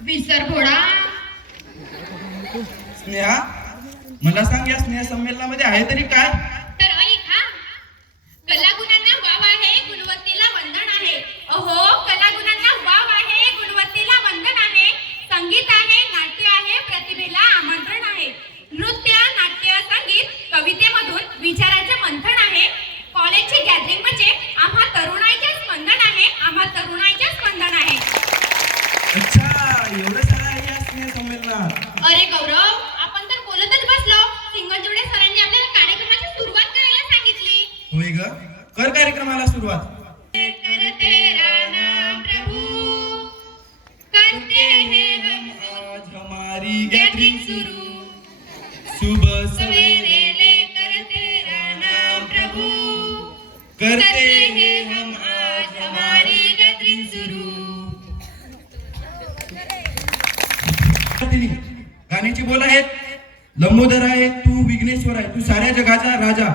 विसर घोडा. स्नेहा, मला सांग, या स्नेह संमेलनामध्ये आहे तरी काय? तर ऐक हा. कलागुणांना वाव आहे, गुणवत्तेला वंदन आहे. अहो, कलागुणांना वाव आहे, गुणवत्तेला वंदन आहे. संगीत आहे, नाट्य आहे, प्रतिभेला आमंत्रण आहे. नृत्य, नाट्य, संगीत, कवितेमधून विचारांचे मंथन आहे. कॉलेजची गॅदरिंग म्हणजे आम्हा तरुणाईचे स्पंदन आहे, आम्हा तरुणाईचे स्पंदन आहे. अच्छा, एवढं सारं आहे या स्नेह संमेलनात. अरे गौरव, आपण तर बोलतच बसलो. सिंगलजोडे सरांनी आपल्याला कार्यक्रमाची सुरुवात करायला सांगितली. होय ग, कर कार्यक्रमाला सुरुवात. कर तेरा नाम प्रभु, करते हैं हम आज हमारी गैदरिंग गैदरिंग शुरू. सुबह सवेरे लेकर तेरा नाम प्रभु, करते हैं हम आज हमारी गैदरिंग शुरू. गाण्याची बोल आहेत, लंबोदर आहे तू, विघ्नेश्वर आहे तू, साऱ्या जगाचा राजा.